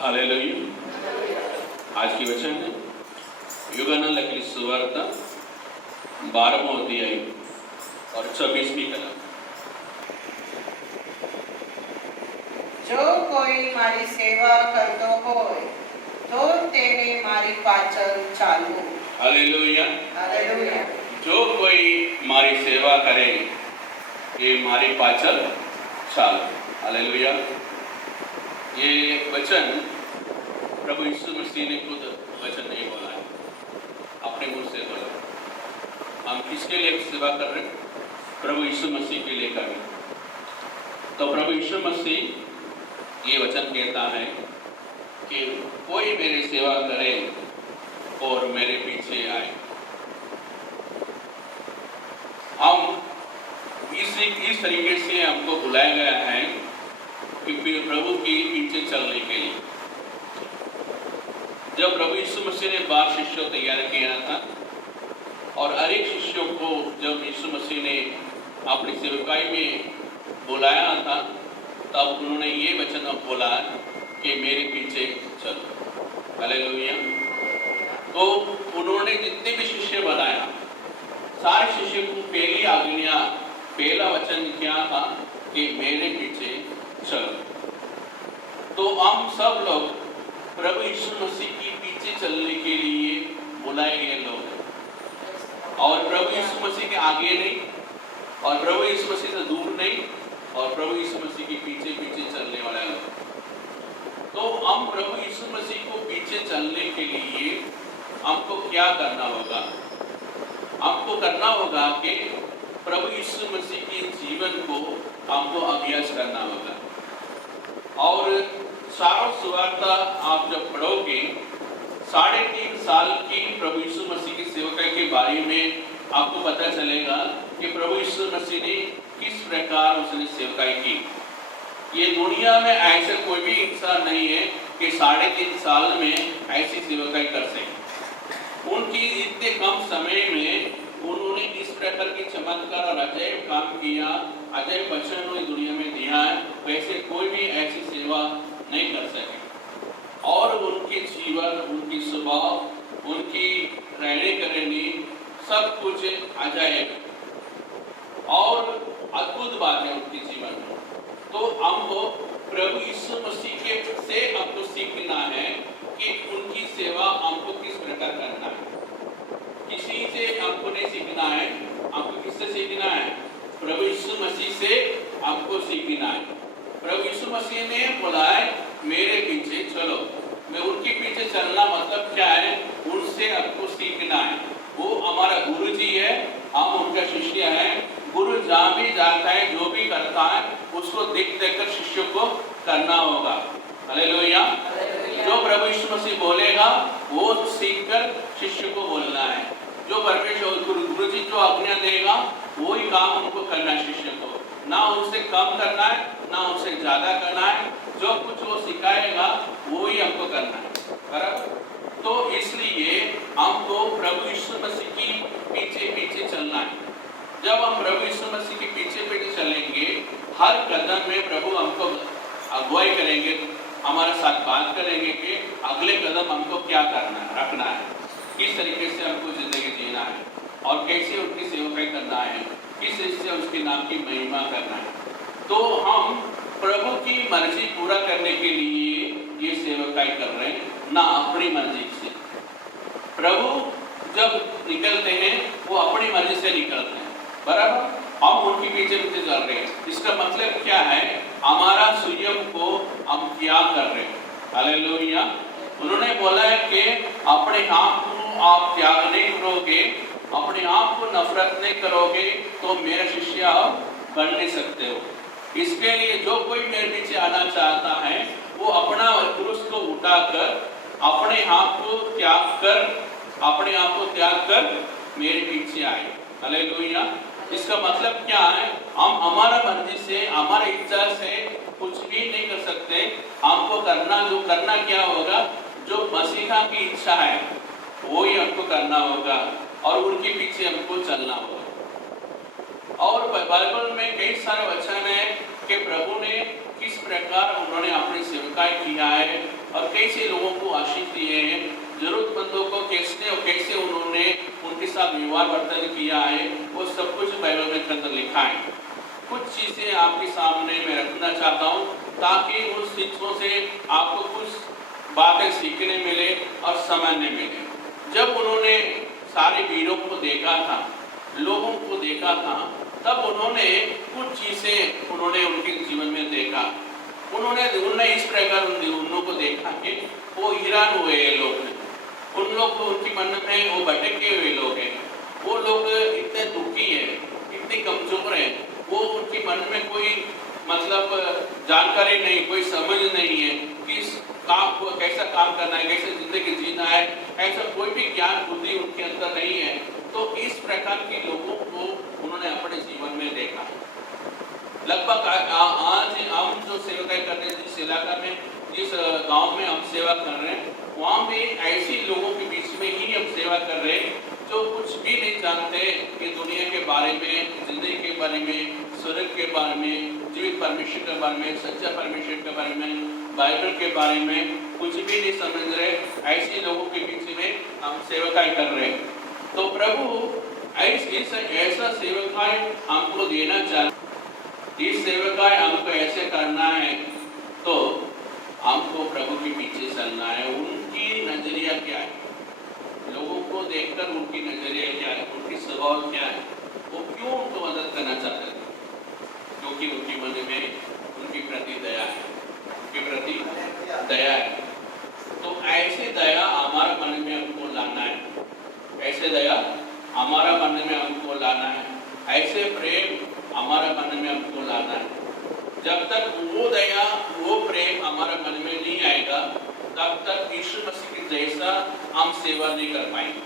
Hallelujah. आज की वचन है यूहन्ना लिखी सुवार्ता 12वां अध्याय और 24वीं कलम। जो कोई मारी सेवा करतो होय तो तेने मारी पाचल चालू। हालेलुया। हालेलुया। जो कोई मारी सेवा करे ये मारी पाचल चालू। हालेलुया। ये वचन प्रभु यीशु मसीह ने खुद वचन नहीं बोला है, अपने मुंह से बोला। हम किसके लिए सेवा कर रहे हैं? प्रभु यीशु मसीह के लिए कर रहे हैं। तो प्रभु यीशु मसीह ये वचन कहता है कि कोई मेरी सेवा करे और मेरे पीछे आए। हम इस तरीके से हमको बुलाया गया है कि प्रभु के पीछे चलने के लिए। जब प्रभु यीशु मसीह ने 12 शिष्यों तैयार किया था और हर एक शिष्यों को जब यीशु मसीह ने अपनी सेवकाई में बुलाया था तब उन्होंने ये वचन बोला कि मेरे पीछे चलो। हालेलुया। तो उन्होंने जितने भी शिष्य बनाया सारे शिष्यों को पहली आज्ञा पहला वचन क्या था कि मेरे पीछे चलो। तो हम सब लोग प्रभु यीशु मसीह के पीछे चलने के लिए बुलाए गए लोग हैं और प्रभु यीशु मसीह के आगे नहीं और प्रभु यीशु मसीह से दूर नहीं और प्रभु यीशु मसीह के पीछे पीछे चलने वाले लोग। तो हम प्रभु यीशु मसीह को पीछे चलने के लिए हमको क्या करना होगा? हमको करना होगा कि प्रभु यीशु मसीह के जीवन को हमको अभ्यास करना होगा। और सारों सुवार्ता आप जब पढ़ोगे 3.5 साल की प्रभु यीशु मसीह की सेवकाई के बारे में आपको पता चलेगा कि प्रभु यीशु मसीह ने किस प्रकार उसने सेवकाई की। ये दुनिया में ऐसा कोई भी इंसान नहीं है कि 3.5 साल में ऐसी सेवकाई कर सके। उनकी इतने कम समय में उन्होंने इस प्रकार की चमत्कार और अजैब काम किया, अजैब वचन दुनिया में दिया है, वैसे कोई भी ऐसी सेवा नहीं कर सके। और उनके जीवन, उनकी स्वभाव, उनकी रहने करने सब कुछ अजैब और अद्भुत बात है उनके जीवन में। तो हमको प्रभु यीशु मसीह के से हमको सीखना है कि उनकी सेवा हमको किस प्रकार करना है। किसी से हमको नहीं सीखना है, हमको किससे सीखना है? प्रभु यीशु मसीह से हमको सीखना है। प्रभु यीशु मसीह ने बोला है मेरे पीछे चलो। मैं उनके पीछे चलना मतलब क्या है? उनसे हमको सीखना है। वो हमारा गुरु जी है, हम उनका शिष्य है। गुरु जहाँ भी जाता है, जो भी करता है, उसको देख देख कर शिष्यों को करना होगा। हालेलुया। जो प्रभु यीशु मसीह बोलेगा वो सीखकर शिष्य को बोलना है। जो परमेश्वर गुरु जी जो आज्ञा देगा वही काम उनको करना है। शिष्य को ना उनसे कम करना है ना उनसे ज्यादा करना है। जो कुछ वो सिखाएगा वो ही हमको करना है, बराबर। तो इसलिए हमको प्रभु यीशु मसीह की पीछे पीछे चलना है। जब हम प्रभु यीशु मसीह के पीछे पीछे चलेंगे हर कदम में प्रभु हमको अगुवाई करेंगे, हमारे साथ बात करेंगे कि अगले कदम हमको क्या करना है, रखना है, किस तरीके से हमको जिंदगी जीना है और कैसे उनकी सेवकाई करना है, किस से उसके नाम की महिमा करना है। तो हम प्रभु की मर्जी पूरा करने के लिए ये सेवकाई कर रहे हैं, ना अपनी मर्जी से। प्रभु जब निकलते हैं वो अपनी मर्जी से निकलते हैं, बराबर। हम उनके पीछे पीछे चल रहे हैं। इसका मतलब क्या है? हमारा स्वयं को हम त्याग कर रहे हैं। हालेलुया। उन्होंने बोला है कि अपने आप को आप त्याग नहीं करोगे, अपने आप को नफरत नहीं करोगे तो मेरा शिष्य आप बन नहीं सकते हो। इसके लिए जो कोई मेरे पीछे आना चाहता है वो अपना क्रूस को उठाकर अपने आप को त्याग कर मेरे पीछे आए। हालेलुया। इसका मतलब क्या है? हम हमारा मर्जी से, हमारा इच्छा से कुछ भी नहीं कर सकते। हमको करना क्या होगा? जो मसीहा की इच्छा है वो ही हमको करना होगा और उनके पीछे हमको चलना होगा। और बाइबल में कई सारे वचन है कि प्रभु ने किस प्रकार उन्होंने अपनी सेवकाई किया है, और कैसे लोगों को आशीष दिए हैं, जरूरतमंदों को कैसे उन्होंने उनके साथ व्यवहार वर्तन किया है, वो सब कुछ बाइबल में अंदर लिखा है। कुछ चीज़ें आपके सामने मैं रखना चाहता हूँ ताकि उन चीज़ों से आपको कुछ बातें सीखने मिले और समझने मिले। जब उन्होंने सारे वीरों को देखा था, लोगों को देखा था, तब उन्होंने कुछ चीज़ें उन्होंने उनके जीवन में देखा। उन्होंने इस प्रकार उन लोगों को देखा कि वो हैरान हुए लोग हैं, उन लोग को उनके मन में वो भटके हुए लोग हैं, वो लोग इतने दुखी हैं, इतने कमजोर हैं, वो उनके मन में कोई मतलब जानकारी नहीं, कोई समझ नहीं है कि इस काम को कैसा काम करना है, कैसे जिंदगी जीना है, ऐसा कोई भी ज्ञान बुद्धि उनके अंदर नहीं है। तो इस प्रकार के लोगों को उन्होंने अपने जीवन में देखा। लगभग आज हम जो सेवकाई कर रहे हैं, जिस इलाका में, जिस गांव में हम सेवा कर रहे हैं, वहाँ भी ऐसी लोगों के बीच में ही हम सेवा कर रहे हैं जो कुछ भी नहीं जानते कि दुनिया के बारे में, जिंदगी के बारे में, स्वर्ग के बारे में, जीवित परमेश्वर के बारे में, सच्चा परमेश्वर के बारे में, बाइबल के बारे में कुछ भी नहीं समझ रहे। ऐसे लोगों के बीच में हम सेवकाई कर रहे हैं। तो प्रभु ऐसा सेवकाई हमको देना चाहते। इस सेवकाई हमको ऐसे करना है तो हमको प्रभु के पीछे चलना है। उनकी नजरिया क्या है, लोगों को देखकर उनकी नजरिया क्या है, उनकी स्वभाव क्या है, वो क्यों उनको मदद करना चाहते थे? क्योंकि उनके मन में उनके प्रति दया है, उनके प्रति दया है। तो ऐसे दया हमारे मन में हमको लाना है, ऐसे दया हमारा मन में हमको लाना है, ऐसे प्रेम हमारा मन में हमको लाना है। जब तक वो दया, वो प्रेम हमारे मन में नहीं आएगा, तब तक यीशु मसीह के जैसा हम सेवा नहीं कर पाएंगे।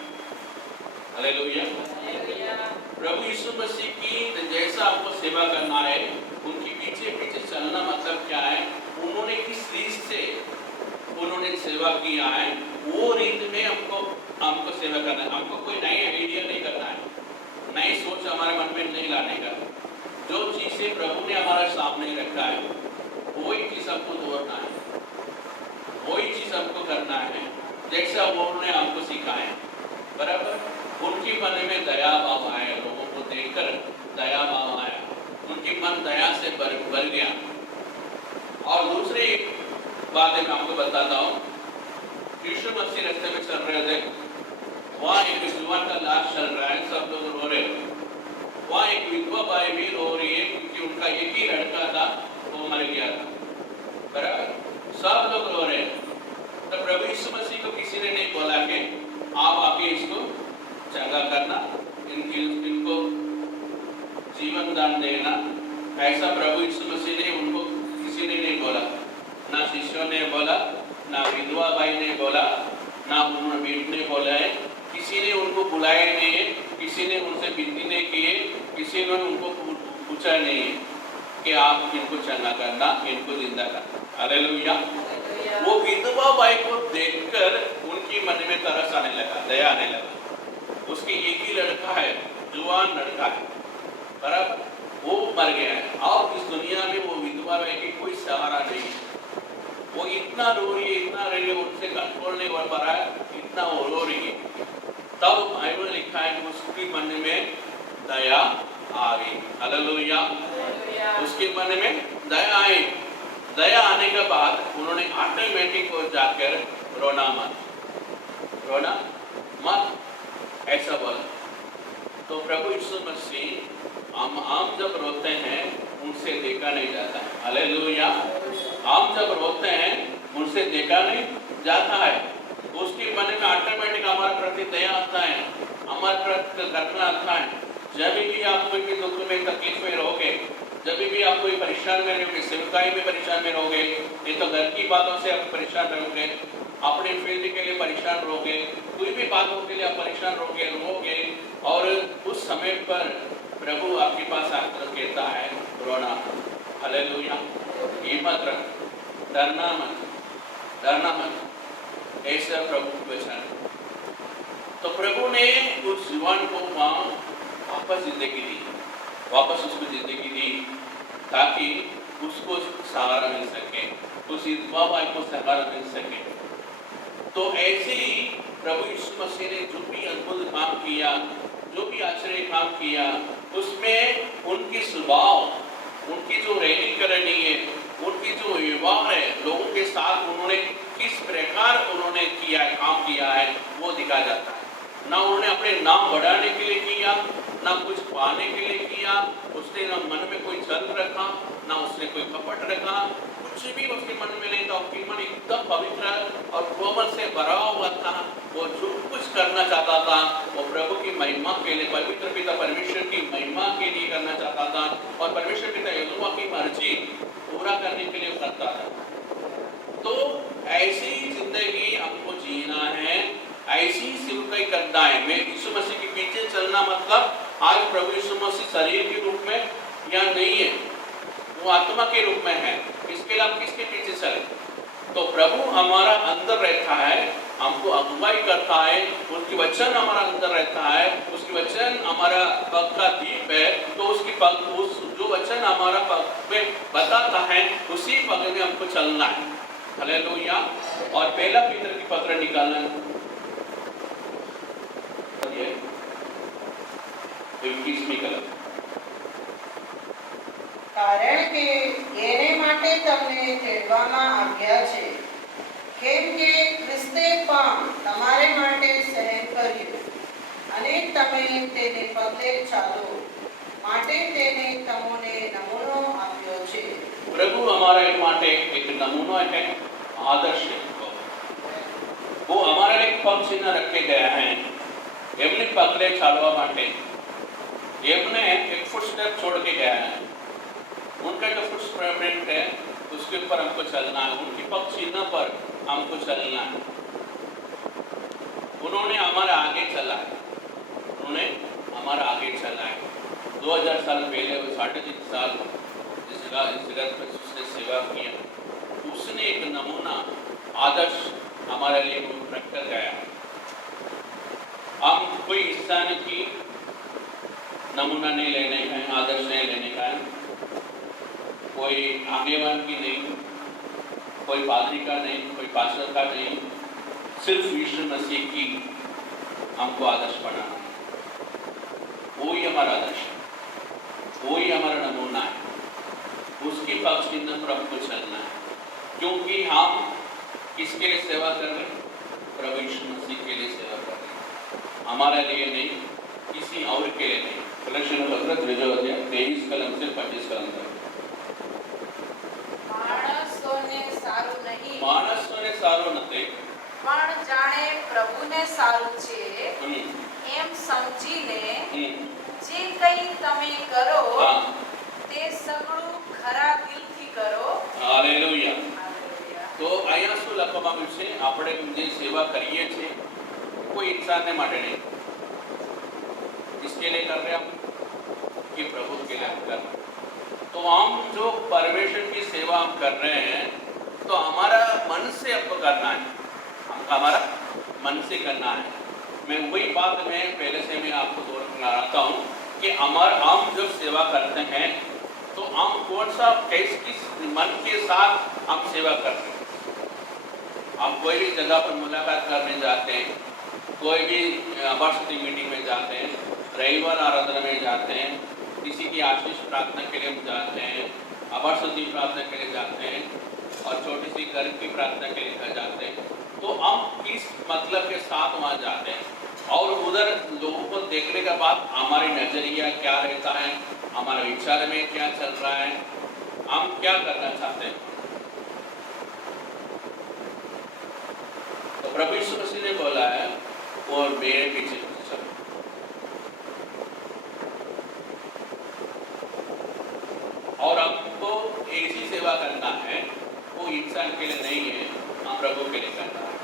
हालेलुया। प्रभु यीशु मसीह की जैसा हमको सेवा करना है, उनके पीछे पीछे चलना मतलब क्या है, उन्होंने किस रीत से उन्होंने सेवा किया है, वो रीत में हमको सेवा करना है। हमको कोई नई आइडिया नहीं करना है, नई सोच हमारे मन में नहीं लाने का। जो चीज़ें प्रभु ने हमारे सामने रखा है, वही चीज़ हमको दोहराना है, वही चीज़ हमको करना है जैसा उन्होंने हमको सिखाया। बराबर उनके मन में दया भाव आया, लोगों को देखकर दया भाव आया, उनकी मन दया से भर गया। और दूसरी बात मैं आपको बताता हूँ, यीशु मसीह रास्ते में चल रहे थे, वहाँ एक जुबान का लाश चल रहा है, सब लोग रो रहे। वहाँ एक विधवा बाई भी रो रही है क्योंकि उनका एक ही लड़का था, वो मर गया था। बराबर सब लोग रो रहे हैं। तो प्रभु यीशु मसीह को किसी ने नहीं बोला कि आप आके इसको चंगा करना, इनको जीवन दान देना। ऐसा प्रभु यीशु मसीह ने उनको किसी ने नहीं बोला, ना शिष्यों ने बोला, ना विधवा बाई ने बोला, ना उन्होंने बेट ने बोला है। किसी ने उनको बुलाया नहीं है, किसी ने उनसे विनती नहीं की है, किसी ने उनको पूछा नहीं है कि आप इनको चंगा करना, इनको जिंदा करना। हालेलुया। वो विधवा बाई को देखकर उनकी मन में तरस आने लगा, दया आने लगा। उसके एक ही लड़का है, जुआन लड़का है, बराबर वो मर गया है। और इस दुनिया में वो विधवा बाई की कोई सहारा नहीं है। वो इतना रो रही है, इतना रो रही है, उनसे कंट्रोल नहीं हो पा रहा है, इतना वो रो रही है। तब बाइबल लिखा है कि उसके मन में दया आ गई। हालेलुया। उसके मन में दया आई। दया आने के बाद उन्होंने ऑटोमेटिक हो जाकर रोना मत ऐसा बोला। तो प्रभु यीशु मसीह हम जब रोते हैं उनसे देखा नहीं जाता है। हालेलुया। हम जब रोते हैं उनसे देखा नहीं जाता है। उसके मन में ऑटोमेटिक हमारे प्रति दया आता है, हमारे प्रति करुणा आता है। जब भी आप कोई भी दुख में, तकलीफ में रहोगे, जब भी आप कोई परेशान में रहोगे, सेवकाई में परेशान में रहोगे, नहीं तो घर की बातों से आप परेशान रहोगे, अपने फील्ड के लिए परेशान रहोगे, कोई भी बातों के लिए आप परेशान रहोगे, और उस समय पर प्रभु आपके पास आकर कहता है रोना। हालेलुया। हिम्मत रख, डरना मत, ऐसा प्रभु वचन। तो प्रभु ने उस युवान को वहाँ वापस उसको जिंदगी दी ताकि उसको सहारा मिल सके, उस विधवा बाई को सहारा मिल सके। तो ऐसे ही प्रभु यीशु मसीह ने जो भी अद्भुत काम किया, जो भी आश्चर्य काम किया, उसमें उनकी स्वभाव, उनकी जो रहनी करनी है, उनकी जो व्यवहार है लोगों के साथ, उन्होंने किस प्रकार उन्होंने किया है, काम किया है, वो दिखाया जाता है। ना उन्होंने अपने नाम बढ़ाने के लिए किया, ना कुछ पाने के लिए किया, उसने ना मन में कोई छल रखा, ना उसने कोई कपट रखा, कुछ भी उसके मन में नहीं था। उसकी मन एकदम पवित्र और कोमल से भरा हुआ था। वो जो कुछ करना चाहता था वो प्रभु की महिमा के लिए, पवित्र पिता परमेश्वर की महिमा के लिए करना चाहता था, और परमेश्वर पिता यहोवा की मर्जी पूरा करने के लिए करता था। तो ऐसी जिंदगी हमको जीना है, ऐसी सेवकाई करना है। मैं यीशु मसीह के पीछे चलना मतलब आज प्रभु यीशु मसीह शरीर के रूप में या नहीं है, वो आत्मा के रूप में है। इसके लिए आप किसके पीछे चले? तो प्रभु हमारा अंदर रहता है, हमको अगुवाई करता है, उसकी वचन हमारा अंदर रहता है, उसकी वचन हमारा पग का दीप है। तो उसकी पग, उस जो वचन हमारा पग में बताता है, उसी पग में हमको चलना है। हालेलुया। और पहला पीतर की पत्र निकालना 21મી કલમ। કારણ કે એને માટે તમને તેડવામાં આવ્યા છે, કેમ કે ખ્રિસ્તે પણ તમારે માટે સહન કર્યું અને તમે તેને પગલે ચાલો માટે તેને તમને નમૂનો આપ્યો છે। प्रभु हमारे માટે एक नमूना है, आदर्श है। वो हमारे लिए पग चिन्ह रखे गया है, एमने पगले चालवा माटे, एमने एक फुट स्टेप छोड़ के गया है। उनका जो फुट प्रिंट है उसके ऊपर हमको चलना है, उनकी पग चिन्ह पर हमको चलना है। उन्होंने हमारा आगे चला है, उन्होंने हमारा आगे चला है। 2000 साल पहले, 3.5 साल इस जगत में उसने सेवा किया, उसने एक नमूना, आदर्श हमारे लिए रख कर गया। हम कोई इंसान की नमूना नहीं लेने का है, आदर्श नहीं लेने का है, कोई आगेवान की नहीं, कोई पादरी का नहीं, कोई पास्टर का नहीं, सिर्फ यीशु मसीह की हमको आदर्श बनाना है। वो ही हमारा आदर्श है, वो ही हमारा नमूना है, उसकी पक्ष चिन्ह पर हमको चलना है। क्योंकि हम किसके लिए सेवा कर रहे हैं? प्रभु यीशु मसीह के लिए सेवा कर रहे हैं, हमारे लिए नहीं, किसी और के लिए नहीं। कलक्शन पत्र 23 कलम से 25 कलम तक। માણસોને સારું નહીં, માણસોને સારો નથી, પણ જાણે પ્રભુને સારું છે હમ, એમ સમજીને હમ, જે કંઈ તમે કરો હા, તે સગળું ખરા દિલથી કરો। હાલેલુયા। હાલેલુયા। તો અહીંયા શું લખવામાં આવ્યું છે? આપણે જે સેવા કરીએ છીએ કોઈ इंसान ने માટે नहीं, किसके लिए कर रहे हैं हम? कि प्रभु के लिए हम कर रहे हैं। तो हम जो परमेश्वर की सेवा हम कर रहे हैं तो हमारा मन से आपको करना है, हमारा मन से करना है। मैं वही बात में पहले से मैं आपको दोहराता हूँ कि हम जब सेवा करते हैं तो हम कौन सा किस मन के साथ हम सेवा करते हैं। हम कोई भी जगह पर मुलाकात करने जाते हैं, कोई भी वर्षती मीटिंग में जाते हैं, रविवार आराधना में जाते हैं, किसी की आशीष प्रार्थना के लिए हम जाते हैं, अवर्षती प्रार्थना के लिए जाते हैं, और छोटी सी घर की प्रार्थना के लिए जाते हैं। तो हम किस मतलब के साथ वहाँ जाते हैं, और उधर लोगों को देखने के बाद हमारी नजरिया क्या रहता है, हमारे विचार में क्या चल रहा है, हम क्या करना चाहते हैं। तो प्रभु यीशु मसीह ने बोला है और मेरे पीछे चलो। और हमको ऐसी सेवा करना है, वो इंसान के लिए नहीं है, हम प्रभु के लिए करना है।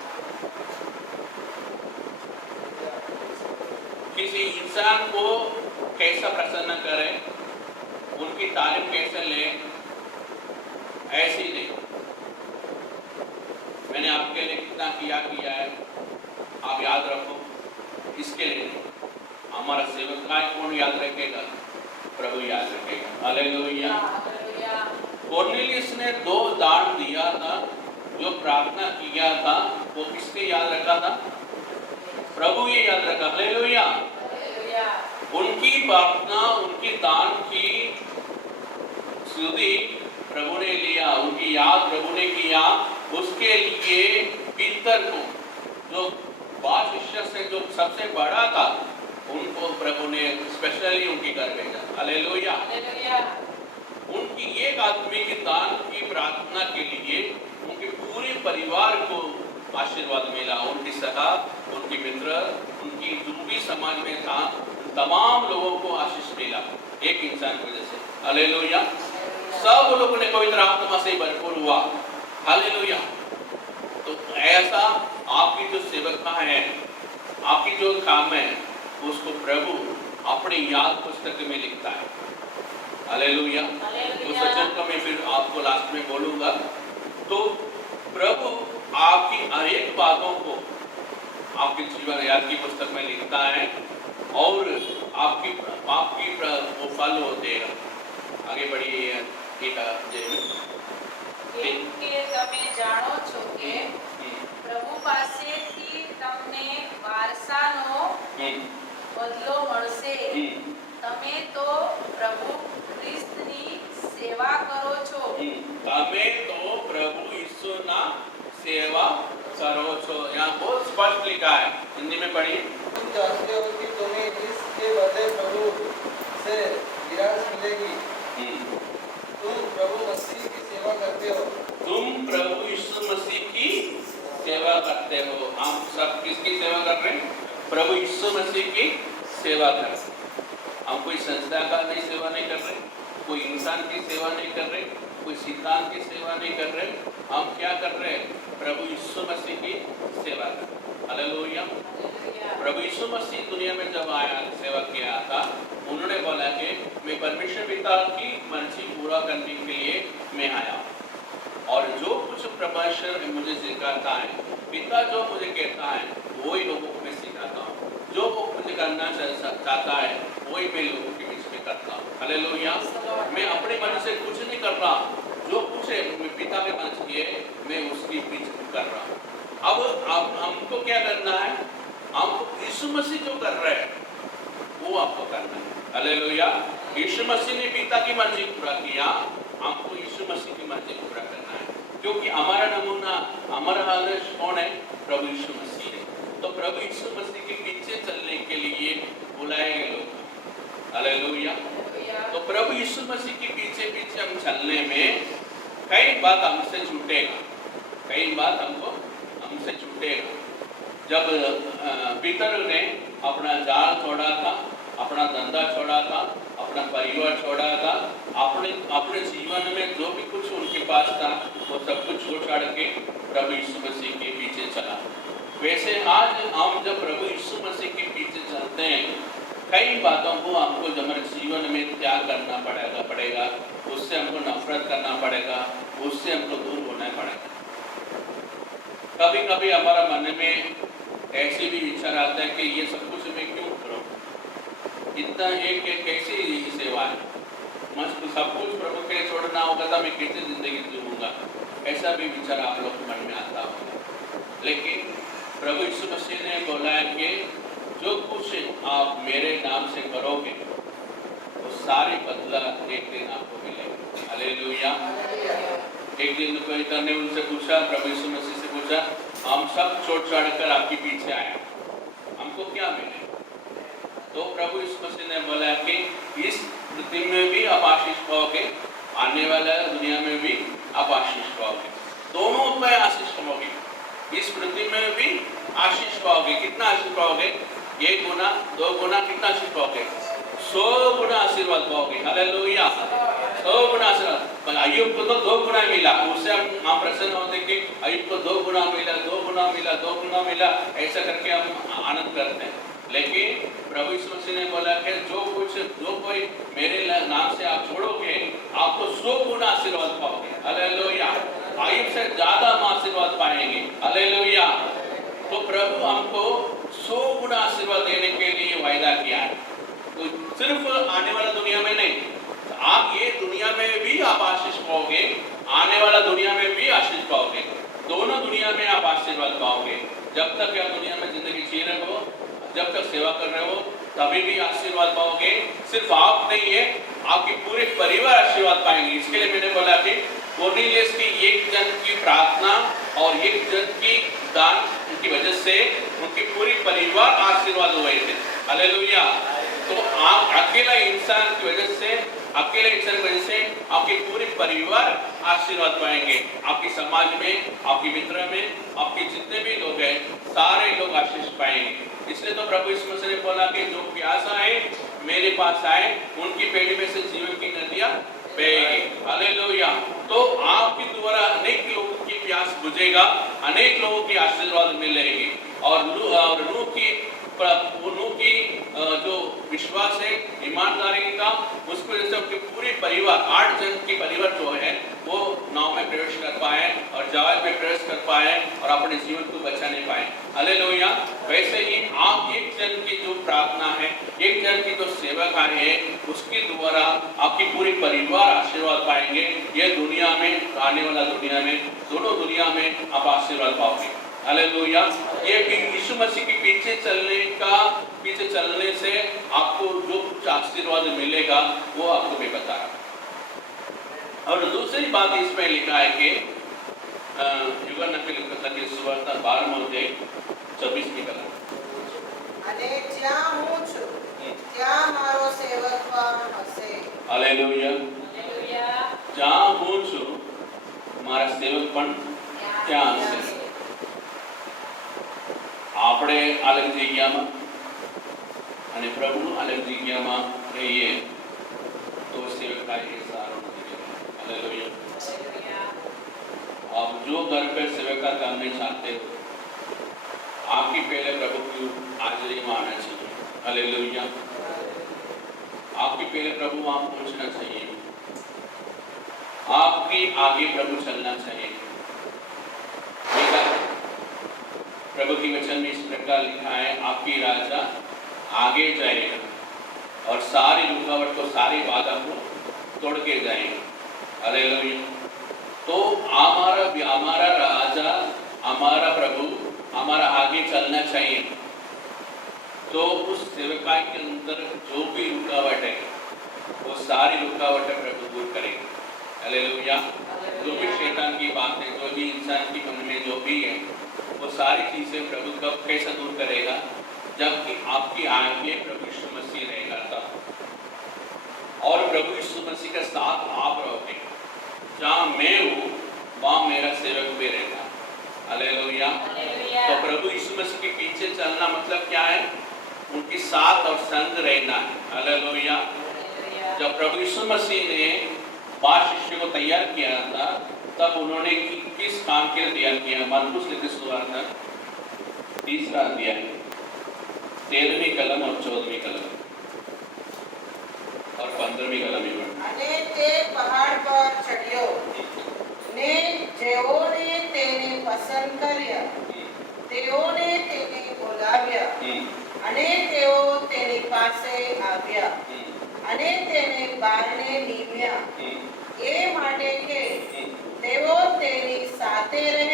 किसी इंसान को कैसा प्रसन्न करें, उनकी तारीफ कैसे लें, ऐसी नहीं। मैंने आपके लिए कितना किया है आप याद रखो, इसके लिए नहीं। हमारा सेवकाई कौन याद रखेगा? प्रभु याद रखेगा। हालेलुया। कोर्नेलियस ने 2 दान दिया था, जो प्रार्थना किया था वो किसके याद रखा था? प्रभु ये याद रखा। हालेलुया। उनकी प्रार्थना, उनकी दान की स्तुति प्रभु ने लिया, उनकी याद प्रभु ने किया। उसके लिए पीतर को, जो 5 शिष्य से जो सबसे बड़ा था, उनको प्रभु ने स्पेशली उनके घर भेजा। हालेलुया। उनकी एक आदमी की दान की प्रार्थना के लिए उनके पूरे परिवार को आशीर्वाद मिला। उनकी सखा, उनकी मित्र, उनकी जो भी समाज में था, तमाम लोगों को आशीष मिला एक इंसान की वजह से। हालेलुया। सब लोगों ने पवित्र आत्मा से भरपूर हुआ। हालेलुया। तो ऐसा आपकी जो सेवकता है, आपकी जो काम है, उसको प्रभु अपने याद पुस्तक में लिखता है। हालेलुया। उस वचन को मैं फिर आपको लास्ट में बोलूंगा। तो प्रभु आपकी हर एक बातों को आपके जीवन याद की पुस्तक में लिखता है और आपकी वो फल होते हैं। आगे बढ़िए। કેમ કે તમે જાણો છો કે પ્રભુ પાસેથી તમને વારસાનો બદલો મળશે. તમે તો પ્રભુ ખ્રિસ્તની સેવા કરો છો. તમે તો પ્રભુ ઈસુના सेवा करो छो। यहाँ बहुत स्पष्ट लिखा है। हिंदी में पढ़िए। तुम जानते हो कि तुम्हें इसके बदले प्रभु से विरासत मिलेगी। तुम प्रभु मसीह की सेवा करते हो। तुम प्रभु यीशु मसीह की सेवा करते हो। हम सब किसकी सेवा कर रहे हैं? प्रभु यीशु मसीह की सेवा कर रहे हैं। हम कोई संस्था का नहीं सेवा नहीं कर रहे, कोई इंसान की सेवा नहीं कर रहे, कोई सिद्धांत की सेवा नहीं कर रहे। हम क्या कर रहे हैं? प्रभु यीशु मसीह की सेवा कर रहे हैं। हालेलुया। प्रभु यीशु मसीह दुनिया में जब आया, सेवा किया था, उन्होंने बोला कि मैं परमेश्वर पिता की मर्जी पूरा करने के लिए मैं आया और जो कुछ परमेश्वर मुझे सिखाता है, पिता जो मुझे कहता है, वही लोगों को मैं सिखाता हूँ। जो वो मुझे करना चाहता है, वही मैं लोगों के बीच में करता हूँ। हालेलुया। मैं अपने मन से कुछ नहीं कर रहा, जो कुछ है पिता के मन से है, मैं उसकी बीच कर रहा हूँ। अब हमको क्या करना है? हमको यीशु मसीह जो कर रहे हैं वो आपको करना है। हालेलुया। यीशु मसीह ने पिता की मर्जी पूरा किया, हमको यीशु मसीह की मर्जी पूरा करना है, क्योंकि हमारा नमूना, हमारा आदर्श कौन है? प्रभु यीशु मसीह है। तो प्रभु यीशु मसीह के पीछे चलने के लिए बुलाए गए लोग। हालेलुया। तो प्रभु यीशु मसीह के पीछे पीछे हम चलने में कई बात हमसे छूटेगा, कई बात हमसे छूटेगा। जब पीतर ने अपना जाल छोड़ा था, अपना धंधा छोड़ा था, अपना परिवार छोड़ा था, अपने जीवन में जो भी कुछ उनके पास था, वो सब कुछ छोड़ छाड़ के प्रभु यीशु मसीह के पीछे चला। वैसे आज हम जब प्रभु यीशु मसीह के पीछे चलते हैं, कई बातों को हमको हमारे जीवन में त्याग करना पड़ेगा, उससे हमको नफरत करना पड़ेगा, उससे हमको दूर होना पड़ेगा। कभी कभी हमारा मन में ऐसे भी विचार आता है कि ये सब कुछ मैं क्यों करूं, इतना एक कैसी सेवा है, मस्त सब कुछ प्रभु के छोड़ना होगा तो मैं कैसे जिंदगी जीऊंगा। ऐसा भी विचार आप लोग के मन में आता होगा। लेकिन प्रभु यीशु मसीह ने बोला है कि जो कुछ आप मेरे नाम से करोगे वो सारी बदला एक दिन आपको मिलेगा। हालेलुया। एक दिन कोई ने उनसे पूछा, प्रभु यीशु मसीह से पूछा, हम सब छोड़ छाड़ कर आपके पीछे आए, हमको क्या मिले? तो प्रभु यीशु मसीह ने बोला कि इस पृथ्वी में भी आप आशीष पाओगे, आने वाला दुनिया में भी आप आशीष पाओगे, दोनों में आशीष पाओगे। इस पृथ्वी में भी आशीष पाओगे। कितना आशीष पाओगे? 1 गुना, 2 गुना, कितना आशीष पाओगे? 100 गुना आशीर्वाद पाओगे। हालेलुया। 100 गुना आशीर्वाद। अय्यूब को तो 2 गुना मिला, उससे हम प्रसन्न होते कि अय्यूब को 2 गुना मिला, 2 गुना मिला, 2 गुना मिला, ऐसा करके हम आनंद करते हैं। लेकिन प्रभु यीशु मसीह ने बोला कि जो कोई मेरे नाम से आप छोड़ोगे, आपको 100 गुना आशीर्वाद पाओगे। हालेलुया। अय्यूब से ज्यादा हम आशीर्वाद पाएंगे। हालेलुया। तो प्रभु हमको 100 गुना आशीर्वाद देने के लिए वायदा किया है। तो सिर्फ आने वाला दुनिया में नहीं, आप ये दुनिया में भी आप आशीष पाओगे, आने वाला दुनिया में भी आशीष पाओगे, दोनों दुनिया में आप आशीर्वाद पाओगे। जब तक यह दुनिया में जिंदगी जी रहे हो, जब तक सेवा कर रहे हो, तभी भी आशीर्वाद पाओगे। सिर्फ आप नहीं है, आपके पूरे परिवार आशीर्वाद पाएंगे। इसके लिए मैंने बोला कि कोर्नेलियस की एक जन की प्रार्थना और एक जन की दान की वजह से उनके पूरे परिवार आशीर्वाद हुए थे। हालेलुया। तो आप अकेला इंसान की वजह से, अकेले इंसान की वजह से आपके पूरे परिवार आशीर्वाद पाएंगे। आपके समाज में, आपके मित्र में, आपके जितने भी लोग हैं, सारे लोग आशीष पाएंगे। इसलिए तो प्रभु यीशु मसीह ने बोला कि जो प्यासा है मेरे पास आए, उनकी पेट में से जीवन की नदियां बहेगी। हालेलुया। तो आपके द्वारा अनेक लोगों की प्यास बुझेगा, अनेक लोगों की आशीर्वाद मिलेगी। और नूह की जो विश्वास है, ईमानदारी का, उसको जैसे उनके पूरे परिवार, 8 जन की परिवार जो है वो नाव में प्रवेश कर पाए और जहाज में प्रवेश कर पाए और अपने जीवन को बचा नहीं पाए। हालेलुया। वैसे ही आप एक जन की जो प्रार्थना है, एक जन की जो सेवा कार्य है, उसके द्वारा आपकी पूरी परिवार आशीर्वाद पाएंगे। ये दुनिया में, आने वाला दुनिया में, दोनों दुनिया में आप आशीर्वाद पाओगे। हालेलुया। ये यीशु मसीह के पीछे चलने से आपको जो कुछ आशीर्वाद मिलेगा वो आपको भी बता रहा। और दूसरी बात इसमें लिखा है कि युगन की सुवार्ता 12:24 की कलम। અને જ્યાં હું છું ત્યાં મારો સેવકપણ હશે। हालेलुया। હાલેલુયા। जहाँ हूँ છું મારા સેવકપણ ત્યાં હશે। આપણે અલગ જગ્યામાં અને પ્રભુ અલગ જગ્યામાં રહીએ તો સેવકાઈ સારો નથી। हालेलुया। હાલેલુયા। आप जो घर पे सेवका करना चाहते हो, आपकी पहले प्रभु की हाजिरी में आना चाहिए। हालेलुया। आपकी पहले प्रभु वहाँ पहुँचना चाहिए, आपकी आगे प्रभु चलना चाहिए। प्रभु की वचन में इस प्रकार लिखा है, आपकी राजा आगे जाएगा और सारी रुकावट को, सारी बाधा को तोड़ के जाएगा। हालेलुया। तो हमारा राजा, हमारा प्रभु हमारा आगे चलना चाहिए। तो उस सेवकाई के अंदर जो भी रुकावट है वो सारी रुकावटें प्रभु दूर करेंगे। हालेलुया। जो भी शैतान की बातें, जो भी इंसान की मन में जो भी है, वो सारी चीजें प्रभु कब कैसे दूर करेगा? जबकि आपकी आगे प्रभु यीशु मसीह रहेगा तब। और प्रभु यीशु मसीह के साथ आप रहोगे। जहाँ मैं हूँ वहाँ मेरा सेवक भी रहेगा। हालेलुया। तो प्रभु यीशु मसीह के पीछे चलना मतलब क्या है? उनके साथ और संग रहना है। हालेलुया। जब प्रभु यीशु मसीह ने 5 शिष्यों को तैयार किया था, तब उन्होंने किस काम के लिए तैयार किया? मरकुस लिखित सुवार्ता 3रा अध्याय 13वीं कलम और 14वीं कलम और 15वीं कलम में। અને તે પહાડ પર ચડ્યો ને જેઓને તેને પસંદ કર્યા તેઓને તેને બોલાવ્યા અને તેઓ તેની પાસે આવ્યા અને તેને બારણે નીમ્યા એ માટે કે તેઓ તેની સાથે રહે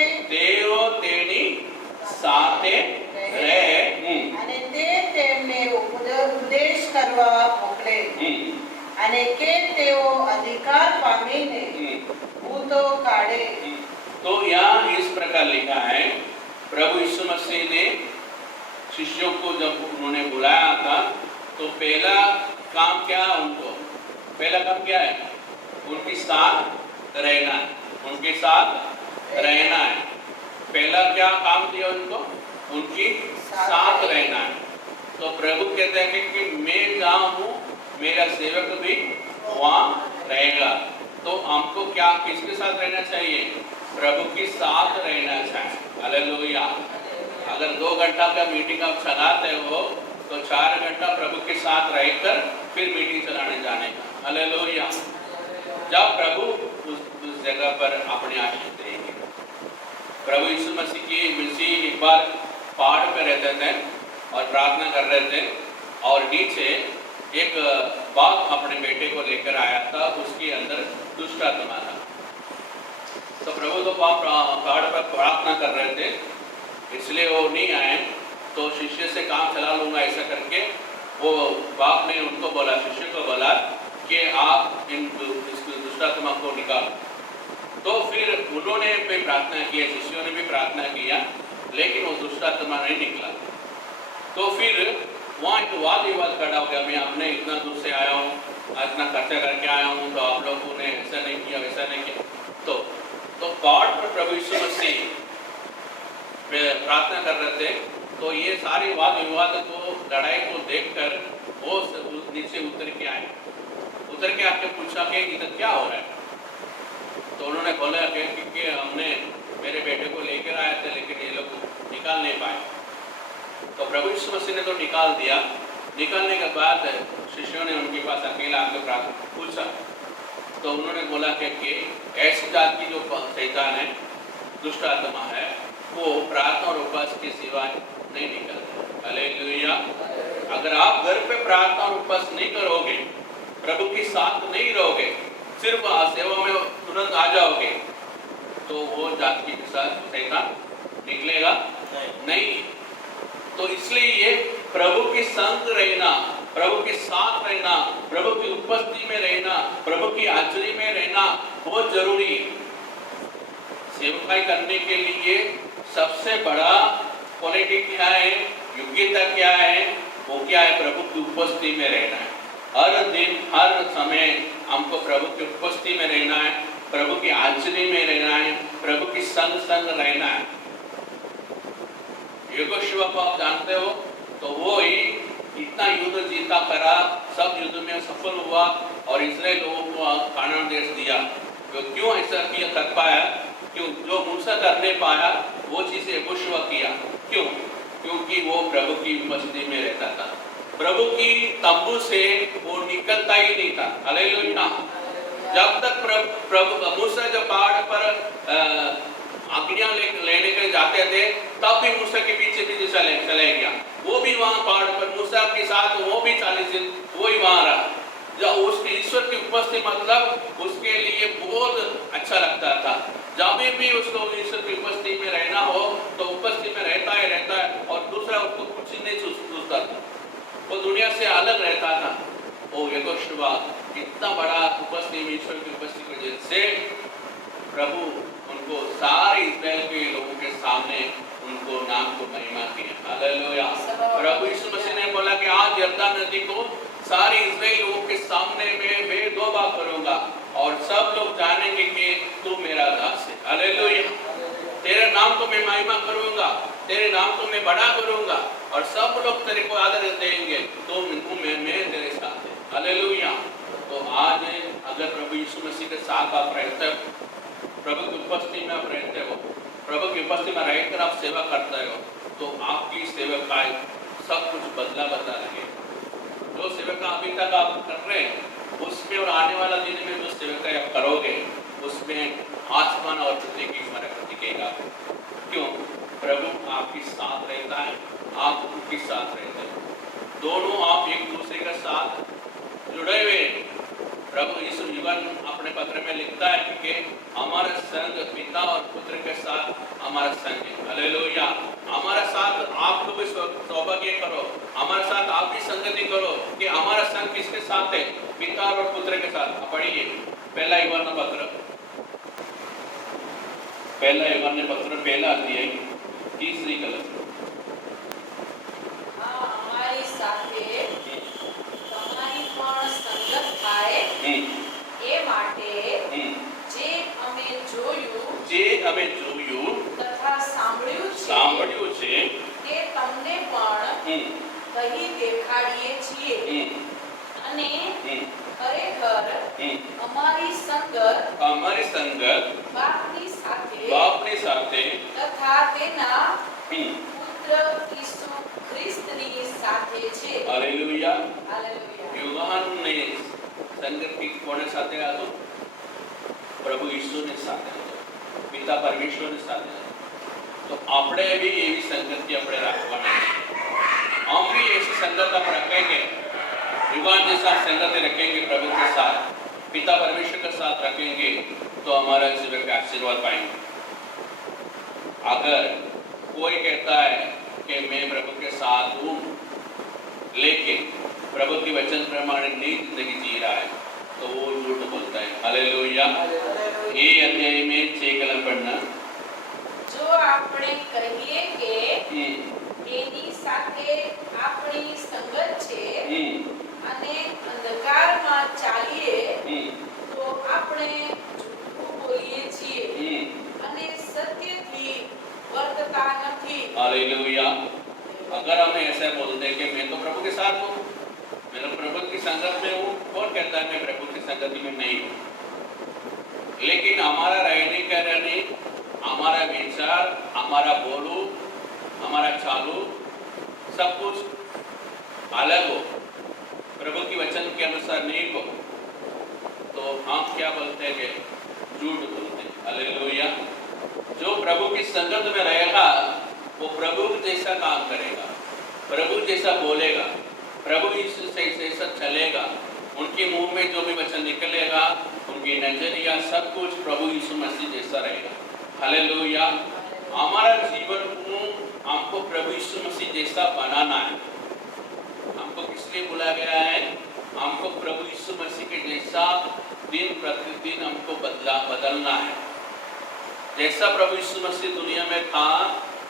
અને તે તેમને ઉપદેશ કરવા મોકલે અને કે તેઓ અધિકાર પામીને ભૂતો કાઢે। तो यहाँ इस प्रकार लिखा है, प्रभु यीशु मसीह ने शिष्यों को जब उन्होंने बुलाया था तो पहला काम क्या है? पहला काम क्या है? उनके साथ रहना है। उनके साथ रहना है। पहला क्या काम दिया उनको? उनके साथ रहना है। तो प्रभु कहते हैं कि मैं जहाँ हूँ मेरा सेवक भी वहाँ रहेगा। तो हमको क्या, किसके साथ रहना चाहिए? प्रभु के साथ रहना चाहिए। हालेलुया। अगर 2 घंटा का मीटिंग आप चलाते हो तो 4 घंटा प्रभु के साथ रहकर फिर मीटिंग चलाने जाने का। हालेलुया। जब प्रभु उस जगह पर अपने आशीष देंगे। प्रभु यीशु मसीह एक बार पहाड़ पर रहते थे और प्रार्थना कर रहे थे और नीचे एक बाप अपने बेटे को लेकर आया था, उसके अंदर दुष्ट आत्मा था। तो प्रभु तो पहाड़ पर प्रार्थना कर रहे थे, इसलिए वो नहीं आए तो शिष्य से काम चला लूँगा, ऐसा करके वो बाप ने उनको बोला, शिष्य को बोला कि आप इन दुष्टात्मा को निकालो। तो फिर उन्होंने भी प्रार्थना किया, शिष्यों ने भी प्रार्थना किया, लेकिन वो दुष्टात्मा नहीं निकला। तो फिर वहाँ एक वाद विवाद खड़ा हो गया, मैं आपने इतना दूर से आया हूँ, इतना खर्चा करके आया हूँ, तो आप लोगों ने ऐसा नहीं किया, वैसा नहीं किया। तो गॉड पर प्रभु यीशु मसीह प्रार्थना कर रहे थे। तो ये सारे वाद विवाद को, लड़ाई को देखकर वो नीचे उतर के आए, उतर के आके पूछा कि इधर क्या हो रहा है। तो उन्होंने बोला कि हमने मेरे बेटे को लेकर आए थे, लेकिन ये लोग निकाल नहीं पाए। तो प्रभु यीशु मसीह ने तो निकाल दिया। निकालने के बाद शिष्यों ने उनके पास अकेला आकर प्रार्थना पूछा। तो उन्होंने बोला कि ऐसी जात की जो शैतान है, दुष्ट आत्मा है, वो प्रार्थना और उपवास के सिवाय नहीं निकलता। हालेलुया। अगर आप घर पे प्रार्थना और उपवास नहीं करोगे, प्रभु के साथ नहीं रहोगे, सिर्फ सेवा में तुरंत आ जाओगे, तो वो जात की शैतान निकलेगा नहीं। तो इसलिए ये प्रभु के संग रहना, प्रभु के साथ रहना, प्रभु की उपस्थिति में रहना, प्रभु की हाजिरी में रहना बहुत जरूरी है। सेवकाई करने के लिए सबसे बड़ा क्वालिटी क्या है, योग्यता क्या है, वो क्या है, प्रभु की उपस्थिति में रहना है। हर दिन हर समय हमको प्रभु की उपस्थिति में रहना है, प्रभु की हाजिरी में रहना है, प्रभु की संग रहना है। यहोशुआ को आप जानते हो, तो वो ही इतना युद्ध जीता करा, सब युद्ध में सफल हुआ और इस्राएल लोगों को कानान देश दिया। तो क्यों ऐसा किया कर पाया? क्यों? जो मूसा कर नहीं पाया वो चीज़ यहोशुआ किया। क्यों? क्योंकि वो प्रभु की उपस्थिति में रहता था। प्रभु की तंबू से वो निकलता ही नहीं था। हालेलुया। जब तक प्रभु मूसा जब पहाड़ पर आज्ञा लेने के जाते थे, तब भी मूसा के पीछे चले गया। वो भी वहाँ पहाड़ पर मूसा के साथ वो भी 40 दिन वो ही वहाँ रहा। जब उसके ईश्वर की उपस्थिति मतलब उसके लिए बहुत अच्छा लगता था। जब भी उसको ईश्वर की उपस्थिति में रहना हो तो उपस्थिति में रहता है और दूसरा उसको कुछ नहीं सोचता था, वो दुनिया से अलग रहता था। वो यहोशुआ इतना बड़ा उपस्थिति, ईश्वर की उपस्थिति की वजह से प्रभु उनको सारे इस्राएल के लोगों के सामने उनको नाम को महिमा किया। हालेलुया। प्रभु यीशु मसीह ने बोला कि आज यरदन नदी को सारे इस्राएल लोगों के सामने मैं 2 बार करूंगा और सब लोग जानेंगे कि तू मेरा दास है। हालेलुया। तेरे नाम को मैं महिमा करूंगा, तेरे नाम को मैं बड़ा करूंगा और सब लोग तेरे को आदर देंगे, तो मैं तेरे साथ है। हालेलुया। तो आज अगर प्रभु यीशु मसीह के साथ आप रहते हो, प्रभु की उपस्थिति में आप रहते हो, प्रभु की उपस्थिति में रहकर आप सेवा करते हो, तो आपकी सेवा सब कुछ बदला लगे। जो सेवा अभी तक आप कर रहे हैं उसमें और आने वाला दिन में जो सेवा आप करोगे उसमें आसमान और पृथ्वी की फर्क दिखेगा। क्यों? प्रभु आपके साथ रहता है, आप उनके साथ रहते हो, दोनों आप एक दूसरे के साथ जुड़े हुए। प्रभु यीशु युगन अपने पत्र में लिखता है कि हमारा संग पिता और पुत्र के साथ हमारा संग है। हालेलुया। हमारा साथ आप लोग सौभाग्य करो, हमारे साथ आप भी संगति करो कि हमारा संग किसके साथ है? पिता और पुत्र के साथ। पढ़िए पहला यूहन्ना पत्र, पहला अध्याय 3 कलम। हमारी સાથે તમારી પણ સંગત થાય એ માટે જે અમે જોયું તથા સાંભળ્યું છે તે તમને પણ કહી દેખાડીએ છીએ અને ખરેખર અમારી સંગત બાપની સાથે તથા તેના પુત્ર ઈસુ ખ્રિસ્તની સાથે છે। हालेलुया। હાલેલુયા। यूहन्ना ने संगत की कोने साथे आतो? प्रभु यीशु ने साथे आतो, पिता परमेश्वर ने साथे आतो। तो આપણે भी એવી સંગતિ આપણે રાખવાની છે। हम भी ऐसी संगत हम रखेंगे, युवान के साथ संगति रखेंगे, प्रभु के साथ, पिता परमेश्वर के साथ रखेंगे, तो हमारा जीवन का आशीर्वाद पाएंगे। अगर कोई कहता है कि मैं प्रभु के साथ हूँ, लेकिन प्रभु के वचन प्रमाणे नई जिंदगी जी रहा है, तो वो झूठ बोलता है। हालेलुया। ये अध्याय में 6 कलम पढ़ना। જો આપણે કહીએ કે એની સાથે આપણી સંગત છે અને અંધકારમાં ચાલીએ તો આપણે જૂઠું બોલીએ છીએ અને સત્યથી વર્તતા નથી। हालेलुया। अगर हम ऐसा बोलते हैं कि मैं तो प्रभु के साथ हूँ, मैं तो प्रभु की संगत में हूँ, कौन कहता है मैं प्रभु की संगति में नहीं हूँ? लेकिन हमारा रहने का रहने, हमारा विचार, हमारा बोलू, हमारा चालू, सब कुछ अलग हो, प्रभु की वचन के अनुसार नहीं हो, तो हम क्या बोलते हैं कि झूठ बोलते हैं। हालेलुया। जो प्रभु की संगत में रहेगा वो प्रभु जैसा काम करेगा, प्रभु जैसा बोलेगा, प्रभु यीशु से जैसा चलेगा, उनके मुंह में जो भी वचन निकलेगा, उनकी नजरिया सब कुछ प्रभु यीशु मसीह जैसा रहेगा। हालेलुया। हमारा जीवन को हमको प्रभु यीशु मसीह जैसा बनाना है। हमको किस लिए बुलाया गया है? हमको प्रभु यीशु मसीह के जैसा दिन प्रतिदिन हमको बदलना है। जैसा प्रभु यीशु मसीह दुनिया में था,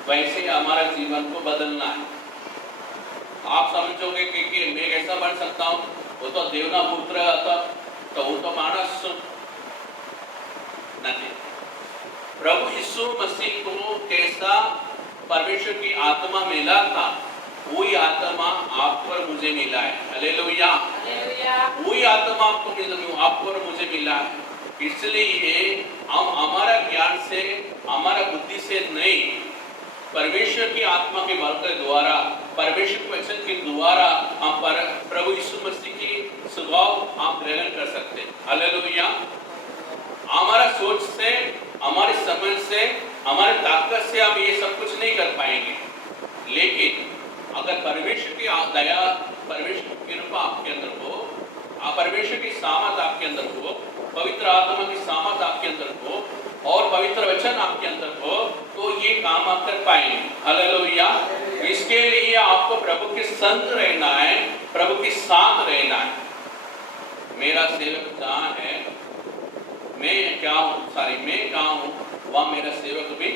वैसे हमारा जीवन को बदलना है। आप समझोगे कि मैं कैसा बन सकता हूँ? वो तो देवना पुत्र था, तो वो तो मानस नहीं। प्रभु यीशु मसीह को कैसा परमेश्वर की आत्मा मिला था, वही आत्मा आप पर मुझे मिला है। हालेलुया। वही आत्मा आपको आप पर मुझे मिला है। इसलिए हम हमारा ज्ञान से, हमारा बुद्धि से नहीं, परमेश्वर की आत्मा के बल के द्वारा, परमेश्वर के वचन के द्वारा हम प्रभु यीशु मसीह की स्वभाव हम ग्रहण कर सकते हैं। हालेलुया। हमारा सोच से, हमारी समझ से, हमारी ताकत से हम ये सब कुछ नहीं कर पाएंगे, लेकिन अगर परमेश्वर की दया, परमेश्वर की कृपा आपके अंदर हो, परमेश्वर की सामर्थ आपके अंदर हो, पवित्र आत्मा की सामर्थ आपके अंदर हो और पवित्र वचन आपके अंदर हो, तो ये काम आप कर पाएंगे। हालेलुया। इसके लिए आपको प्रभु के संग रहना है, प्रभु के साथ रहना है। मेरा सेवक जहाँ है, मैं कहाँ हूँ, वहाँ मेरा सेवक भी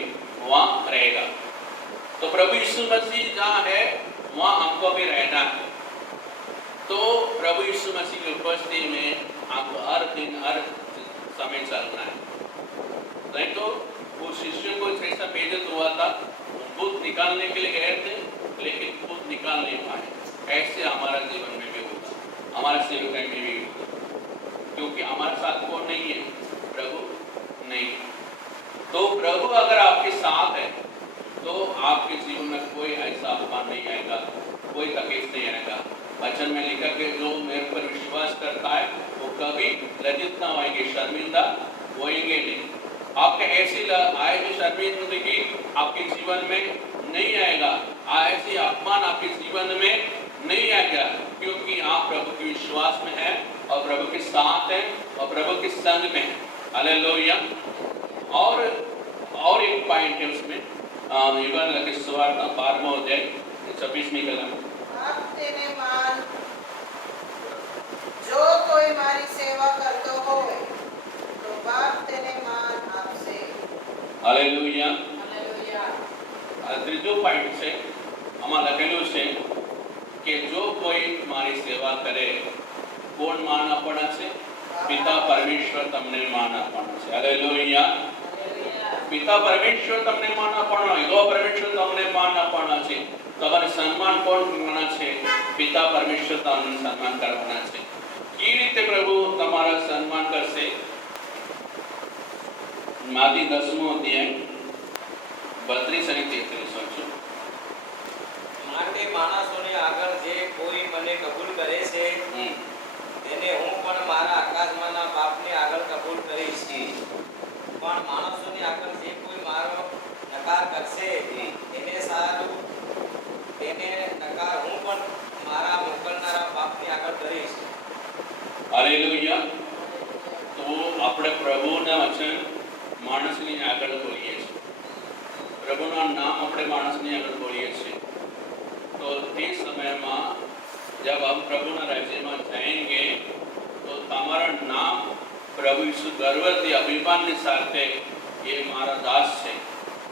वहाँ रहेगा। तो प्रभु यीशु मसीह जहाँ है, वहाँ हमको भी रहना है। तो प्रभु यीशु मसीह की उपस्थिति में आपको हर दिन, हर समय चलना है। नहीं तो वो शिष्यों को जैसा भेजत हुआ था, भूत निकालने के लिए गए थे, लेकिन भूत निकाल नहीं पाए। ऐसे हमारा जीवन में भी होगा, हमारे सेवकाई में भी होगा, क्योंकि हमारे साथ कौन नहीं है? प्रभु नहीं। तो प्रभु अगर आपके साथ है, तो आपके जीवन में कोई ऐसा अपमान नहीं आएगा, कोई तकलीफ नहीं आएगा। वचन में लिखा कि जो मेरे पर विश्वास करता है वो कभी लज्जित ना होंगे, शर्मिंदा होएंगे नहीं। आपके ऐसी आएगी शर्मिंदगी आपके जीवन में नहीं आएगा, ऐसी अपमान आपके जीवन में नहीं आएगा, क्योंकि आप प्रभु के विश्वास में हैं और प्रभु के साथ हैं और प्रभु के संग में हैं। हालेलुया। और एक पॉइंट है उसमें, यूहन्ना के सुवार्ता 12वां अध्याय 26वीं कलम। आप तेने मान, जो कोई मारी सेवा करतो होय, तो बाप तेने मान आपसे। हालेलुया। ત્રીજો પોઈન્ટ છે આમાં લખેલું છે કે જો કોઈ મારી સેવા કરે, કોણ માન આપવાના છે? પિતા પરમેશ્વર તમને માન આપવાના છે। હાલેલુયા। પિતા પરમેશ્વર તમને માન આપવાના, યહોવા પરમેશ્વર તમને માન આપવાના છે। તમારે સન્માન કોણ કરવાના છે? પિતા પરમેશ્વર તમને સન્માન કરવાના છે। કેવી રીતે પ્રભુ તમારા સન્માન કરશે? માથી 10મો અધ્યાય 32 અને 33 વાંચો। માટે માણસોની આગળ જે કોઈ મને કબૂલ કરે છે, તેને હું પણ મારા આકાશમાંના બાપની આગળ કબૂલ કરીશ। પણ માણસોની આગળ જે કોઈ મારો નકાર કરશે, તેને નકાર હું પણ મારા મોકલનારા બાપની આગળ કરીશ। હાલેલુયા। તો આપણે પ્રભુના વચન માણસની આગળ બોલીએ છીએ, પ્રભુના નામ આપણે માણસની આગળ બોલીએ છીએ। तो इस समय में जब हम प्रभु ना राज्य में जाएंगे तो तमारा नाम प्रभु यीशु गर्वથી અભિમાનની સાથે એ મારા દાસ છે,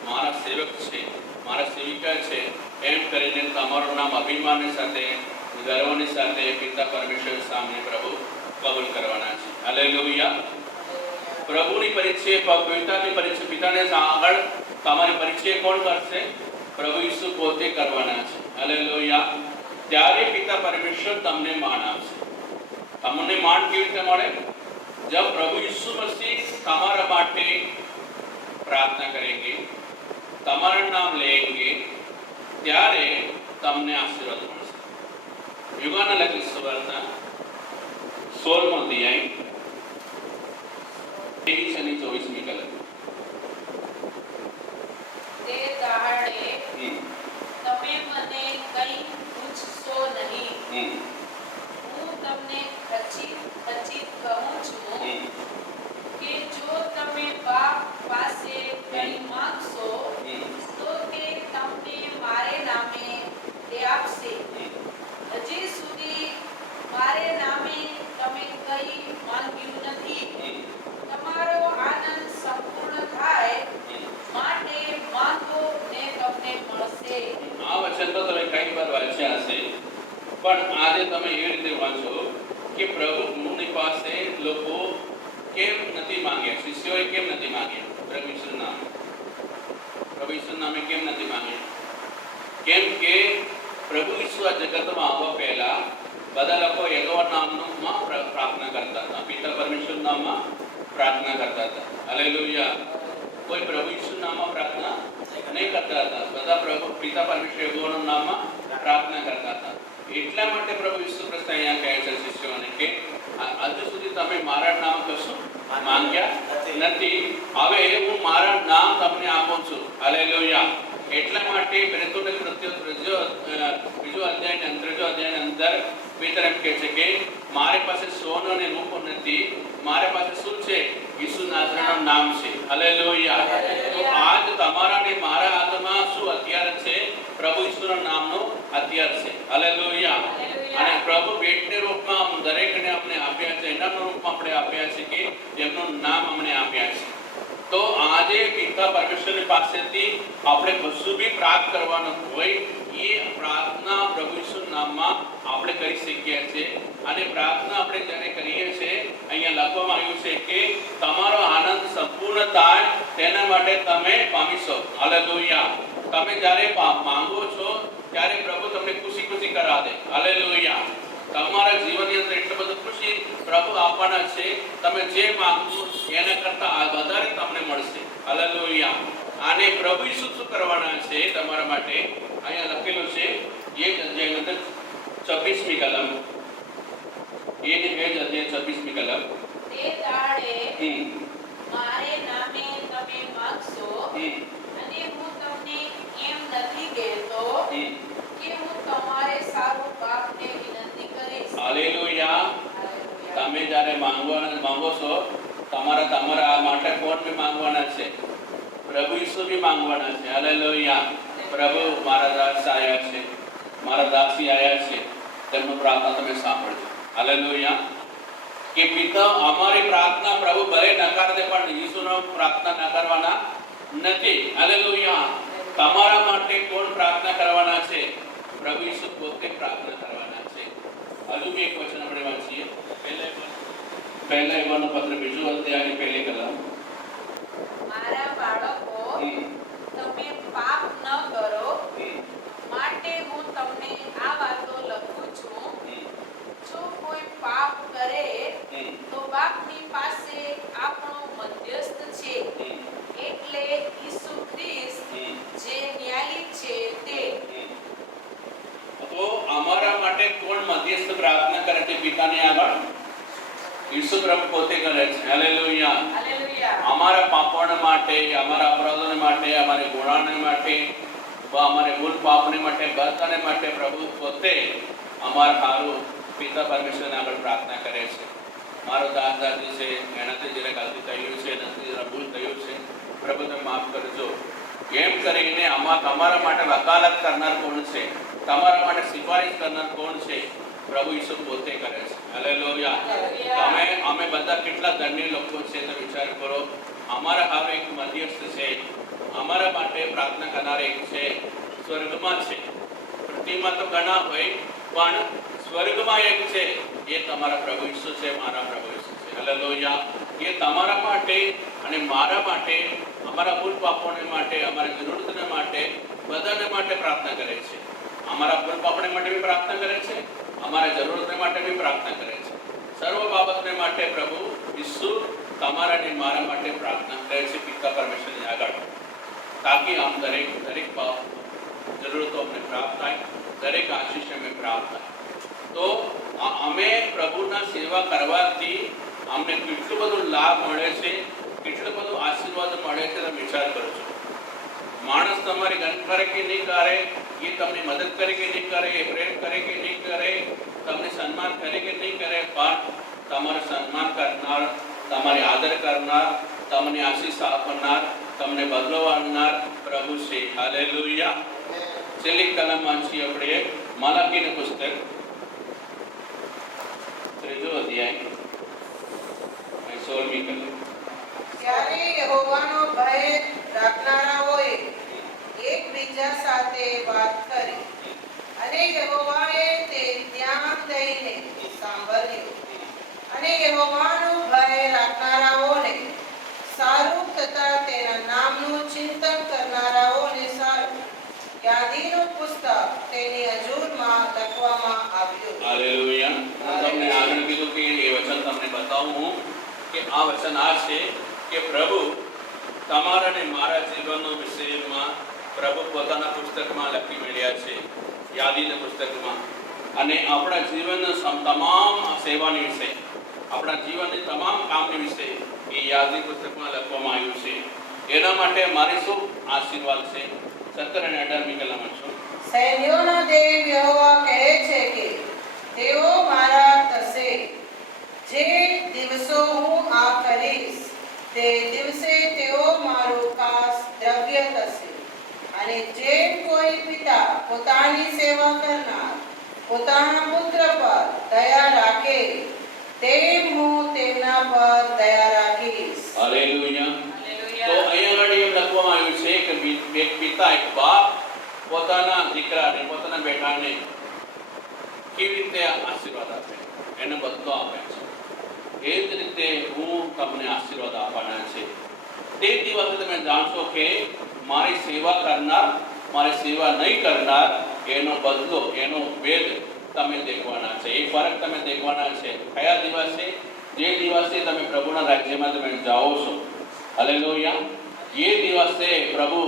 મારા સેવક છે, મારા સેવિકા છે એમ કરીને તમારું નામ અભિમાનની સાથે ગર્વની સાથે પિતા પરમેશ્વર સામે પ્રભુ કબૂલ કરવાના છે. હાલેલુયા. પ્રભુની પરિચય પિતાની પરિચય પિતાને આગળ તમારી પરિચય કોણ કરશે? પ્રભુ ઈસુ પોતે કરવાના છે. હાલેલુયા. ત્યારે પિતા પરમેશ્વર તમને માન આપશે. તમને માન કેવી રીતે મળે? जब प्रभु यीशु मसीह તમારા માટે प्रार्थना करेंगे, તમારું નામ लेंगे, ત્યારે તમને આશીર્વાદ મળશે. યુગાના લખી સુવાર્તા 16 અધ્યાય 23 અને 24મી કલમ. તે દાડે તમે મને કંઈ પૂછશો નહીં. હું તમને ખચિત કહું છું કે જો તમે બાપ પાસે કંઈ માંગશો તો તે તમને મારે નામે તે આપશે. હજી સુધી મારે નામે તમે કંઈ માંગ્યું નથી. તમારો આનંદ સંપૂર્ણ થાય માટે માંગો ને તમને મળશે. આ વચન તો તમે કઈ વાર વાંચ્યા હશે, પણ આજે તમે એ રીતે વાંચો કે પ્રભુની પાસે લોકો કેમ નથી માંગ્યા, શિષ્યોએ કેમ નથી માંગ્યા? પ્રભુ ઈસુ નામે કેમ નથી માંગ્યા? કેમ કે પ્રભુ ઈસુ આ જગતમાં આવવા પહેલા બધા લોકો યહોવા નામમાં પ્રાર્થના કરતા હતા, પિતા પરમેશ્વર નામમાં પ્રાર્થના કરતા હતા. હાલેલુયા. કોઈ પ્રભુ ઈસુ નામમાં પ્રાર્થના નહીં કરતા હતા, બધા પ્રભુ પિતા પરમેશ્વર યહોવાના નામમાં પ્રાર્થના કરતા હતા. એટલા માટે પ્રભુ ઈસુ ખ્રિસ્ત અહીંયા કહે છે શિષ્યોને કે આજ સુધી તમે મારા નામ કશું માંગ્યા નથી, હવે હું મારા નામ તમને આપું છું. હાલેલુયા. એટલા માટે પ્રેરિતોના કૃત્યો ત્રીજો અધ્યાયની અંદર પેતર એમ કહે છે કે મારી પાસે સોનું અને રૂપો નથી, મારી પાસે શું છે? ઈસુ નાઝરેનું નામ છે. હાલેલુયા. તો આજ તમારા ને મારા હાથમાં શું હથિયાર છે? પ્રભુ ઈસુના નામનો હથિયાર છે. હાલેલુયા. અને પ્રભુ ભેટને રૂપમાં દરેકને અમને આપ્યા છે, એના રૂપમાં આપણે આપ્યા છે કે એમનું નામ અમને આપ્યા છે. તો આજે પિતા પરમેશ્વરની પાસેથી આપણે કશું બી પ્રાપ્ત કરવાનું હોય એ પ્રાર્થના પ્રભુ ઈસુ નામમાં આપણે કરી શકીએ છીએ. અને પ્રાર્થના આપણે જ્યારે કરીએ છીએ અહીંયા લખવામાં આવ્યું છે કે તમારો આનંદ સંપૂર્ણ થાય તેના માટે તમે પામીશો. હાલેલુયા. તમે જ્યારે માંગો છો ત્યારે પ્રભુ તમને ખુશી ખુશી કરા દે. હાલેલુયા. તમારા જીવનની અંદર એટલું બધું ખુશી પ્રભુ આપવાના છે, તમે જે માંગો એના કરતા વધારે તમને મળશે. હાલેલુયા. આને પ્રભુ ઈસુ શું કરવાના છે તમારા માટે? અહીંયા લખેલું છે એ જ અધ્યાય અંદર 26મી કલમ, એ જ અધ્યાય 26મી કલમ. તે દાડે મારે નામે તમે માંગશો અને હું તમને એમ નથી કહેતો કે હું તમારે સારું બાપને વિનંતી કરીશ. હાલેલુયા. તમે જ્યારે માંગો છો તમારા માટે કોણ બી માંગવાના છે? પ્રભુ ઈસુ બી માંગવાના છે. હાલેલુયા. પ્રભુ મારા દાસ આવ્યા છે, મારા દાસી આવ્યા છે, તેમનું પ્રાર્થના તમે સાંભળજો. હાલેલુયા. કે પિતા અમારી પ્રાર્થના પ્રભુ ભલે નકાર દે પણ ઈસુનો પ્રાર્થના નકારવાના નથી. હાલેલુયા. તમારા માટે કોણ પ્રાર્થના કરવાના છે? પ્રભુ ઈસુ પોતે પ્રાર્થના કરવાના છે. હજુ બી એક વચન આપણે વાંચીએ. પહેલા યુવાનો પત્ર 2 અધ્યાયની પહેલી કલમ. મારા બાળકો, તમે પાપ ન કરો માટે હું તમને આ વાતો લખું છું. જો કોઈ પાપ કરે તો બાપની પાસે આપણો મધ્યસ્થ છે, એટલે ઈસુ ખ્રિસ્ત જે ન્યાયી છે તે. તો અમારા માટે કોણ મધ્યસ્થ પ્રાર્થના કરે છે પિતાની આગળ? ઈસુ પ્રભુ પોતે કરે છે. હાલેલુયા. હાલેલુયા. અમારા પાપોને માટે, અમારા અપરાધોને માટે, અમારે ગુનાને માટે, અમારે ભૂલ પાપને માટે, બધાને માટે પ્રભુ પોતે અમારા સારું પિતા પરમેશ્વરને આગળ પ્રાર્થના કરે છે. મારો દાસ દાદી છે, એનાથી જરા ગલતી થયું છે, એનાથી જરા ભૂલ થયું છે, પ્રભુ તમે માફ કરજો. એમ કરીને તમારા માટે વકાલત કરનાર કોણ છે, તમારા માટે સિફારિશ કરનાર કોણ છે? પ્રભુ ઈસુ પોતે કરે છે. હાલેલુયા. અમે બધા કેટલા ધન્ય લોકો છે તો વિચાર કરો. અમારા હારે એક મધ્યસ્થ છે, અમારા માટે પ્રાર્થના કરનાર એક છે, સ્વર્ગમાં છે. પૃથ્વીમાં તો ઘણા હોય પણ સ્વર્ગમાં એક છે, એ તમારા પ્રભુ ઈસુ છે, મારા પ્રભુ ઈસુ છે. હાલેલુયા. એ તમારા માટે અને મારા માટે, અમારા ભૂલ પાપોને માટે, અમારી જરૂરતને માટે, બધાને માટે પ્રાર્થના કરે છે. અમારા ભૂલ પાપોને માટે બી પ્રાર્થના કરે છે, અમારા જરૂરતને માટે બી પ્રાર્થના કરે છે. સર્વ બાબતને માટે પ્રભુ ઈસુ તમારા અને મારા માટે પ્રાર્થના કરે છે પિતા પરમેશ્વરની આગળ, તાકી આમ દરેક જરૂરતો અમને પ્રાપ્ત થાય, દરેક આશીષ અમે પ્રાપ્ત થાય. તો અમે પ્રભુના સેવા કરવાથી અમને કેટલું બધું લાભ મળે છે, કેટલું બધું આશીર્વાદ મળે છે. તમે વિચાર કરો છો, માણસ તમારી ગણ કરે કે નહીં કરે, એ તમને મદદ કરે કે નહીં કરે, એ પ્રેમ કરે કે નહીં કરે, તમને સન્માન કરે કે નહીં કરે, પણ તમારું સન્માન કરનાર, તમારી આદર કરનાર, તમને આશીષ આપનાર, તમને બદલો આપનાર પ્રભુ છે. હાલેલુયા. છેલ્લી કલમમાં છીએ આપણે મલાકીનું પુસ્તક 3 અધ્યાય 16મી કલમ. ત્યારે યહોવાનો ભય રાખનારાઓએ એકબીજા સાથે વાત કરી અને યહોવાએ તે ધ્યાન દઈને સાંભળ્યું. અને યહોવાનો ભય રાખનારાઓને સારું તથા તેના નામનું ચિંતન કરનારાઓને સારું. યાદીનું પુસ્તક તેની હજૂરમાં લખવામાં આવ્યું. હાલેલુયા. હું તમને આગળ કીધું કે એ વચન તમને બતાવું હું કે આ વચન આ છે કે પ્રભુ તમારા અને મારા જીવનનો વિષયમાં પ્રભુ પોતાના પુસ્તકમાં લખી મેળ્યા છે, યાદીના પુસ્તકમાં. અને આપણા જીવનના તમામ સેવાની વિશે, આપણા જીવનની તમામ કામની વિશે એ યાદી પુસ્તકમાં લખવામાં આવ્યું છે. એના માટે મારી શું આશીર્વાદ છે? 17 અને 18મી કલમ વાંચો. સૈન્યોના દેવ યહોવા કહે છે કે તેઓ મારા થશે. જે દિવસો હું આ કરીશ તે દિવસે તેઓ મારું ખાસ દ્રવ્ય થશે. અને જેમ કોઈ પિતા પોતાની સેવા કરનાર પોતાના પુત્ર પર દયા રાખે, તેમ હું તેમના પર દયા રાખીશ. હાલેલુયા. તો અહીંયા આગળ એમ લખવામાં આવ્યું છે કે એક પિતા, એક બાપ પોતાના દીકરાને, પોતાના બેટાને કેવી રીતે આશીર્વાદ આપે, એને બદલો આપે છે. એ જ રીતે હું તમને આશીર્વાદ આપવાના છે. તે દિવસે તમે જાણશો કે મારી સેવા કરનાર, મારી સેવા નહીં કરનાર, એનો બદલો, એનો ભેદ તમે દેખવાના છે. એ ફરક તમે દેખવાના છે. કયા દિવસે? જે દિવસે તમે પ્રભુના રાજ્યમાં તમે જાઓ છો. હાલેલુયા. એ દિવસે પ્રભુ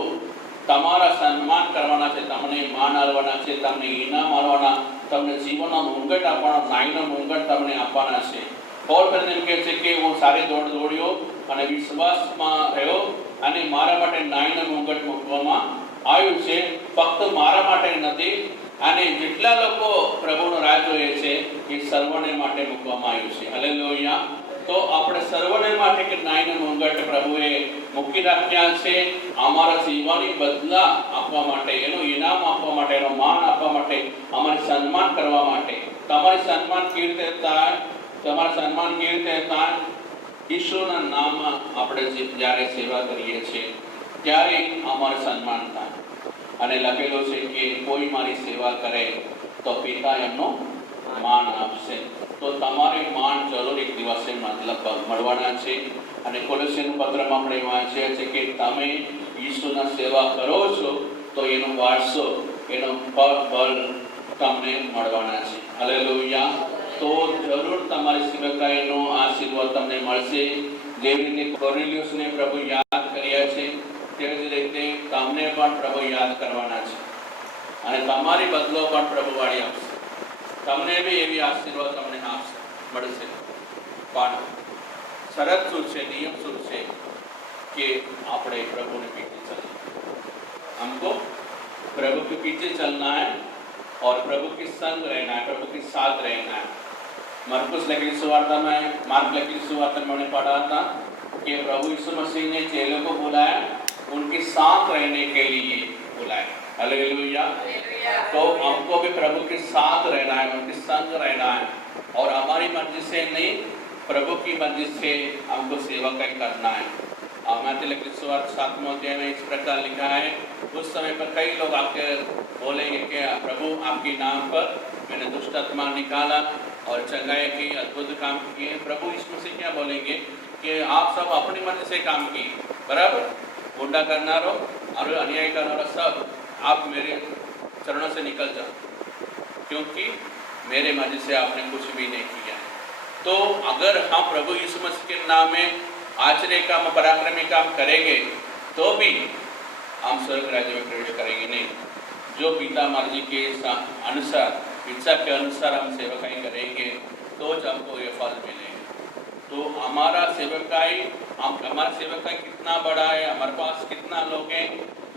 તમારા સન્માન કરવાના છે, તમને માન આપવાના છે, તમને ઇનામ આપવાના, તમને જીવનનો મુંગટ આપવાનો, નાઈનો મુંગટ તમને આપવાના છે. પૌલ એમ કહે છે કે હું સારી દોડ દોડ્યો અને વિશ્વાસમાં રહ્યો અને મારા માટે નાઈનો મુંગટ મૂકવામાં આવ્યું છે. ફક્ત મારા માટે નથી, અને જેટલા લોકો પ્રભુનો રાજ જોઈએ છે એ સર્વને માટે મૂકવામાં આવ્યું છે. હાલેલુયા. તો આપણે સર્વને માટે કે નાઈનો મુંગટ પ્રભુએ મૂકી રાખ્યા છે, અમારા જીવનની બદલા આપવા માટે, એનું ઇનામ આપવા માટે, એનો માન આપવા માટે, અમારી સન્માન કરવા માટે. તમારી સન્માન કેવી રીતે થાય? તમારા સન્માન કેવી રીતે થાય? ઈશ્વરના નામમાં આપણે જ્યારે સેવા કરીએ છીએ ત્યારે અમારું સન્માન થાય. અને લખેલું છે કે કોઈ મારી સેવા કરે તો પિતા એમનો માન આપશે. તો તમારે માન જરૂર એક દિવસે મતલબ મળવાના છે. અને કોલોસિયન પત્રમાં આપણે વાંચીએ છીએ કે તમે ઈશ્વરના સેવા કરો છો તો એનો વારસો, એનો ફળ તમને મળવાના છે. હાલેલુયા. તો જરૂર તમારી સેવકાઈનો આશીર્વાદ તમને મળશે. જેવી રીતે કોર્નેલિયસને પ્રભુ યાદ કર્યા છે તેવી જ રીતે તમને પણ પ્રભુ યાદ કરવાના છે, અને તમારી બદલો પણ પ્રભુ વાળી આપશે. તમને બી એવી આશીર્વાદ તમને આપશે, મળશે. પણ શરત શું છે, નિયમ શું છે કે આપણે પ્રભુને पीछे चलना, हमको प्रभु के पीछे चलना है और प्रभु के संग रहना है, प्रभु के साथ रहना है. मरकुस लिखी सुवार्ता में, मार्क लिखी सुवार्ता में हमने पढ़ा था कि प्रभु यीशु मसीह ने चेलों को बुलाया उनके साथ रहने के लिए बुलाया। हालेलुया। हालेलुया। तो हमको भी प्रभु के साथ रहना है, उनके संग रहना है, और हमारी मर्जी से नहीं, प्रभु की मर्जी से हमको सेवा करना है। मत्ती लिखित सुसमाचार 7वें अध्याय में इस प्रकार लिखा है, उस समय पर कई लोग आके बोलेंगे कि प्रभु आपके नाम पर मैंने दुष्ट आत्मा निकाला और चंगाई की, अद्भुत काम किए। प्रभु यीशु से क्या बोलेंगे कि आप सब अपनी मर्जी से काम किए, बराबर गुंडा करना रो और अन्याय करना रो, सब आप मेरे चरणों से निकल जाओ, क्योंकि मेरे मर्जी से आपने कुछ भी नहीं किया। तो अगर हम प्रभु यीशु मसीह के नाम में आश्चर्य काम, पराक्रमी काम करेंगे तो भी हम स्वर्ग राज्य में प्रवेश करेंगे नहीं। जो पिता मर्जी के अनुसार, इच्छा के अनुसार हम सेवकाई करेंगे तो हमको ये फल मिलेगा। तो हमारा सेवकाई कितना बड़ा है, हमारे पास कितना लोग हैं,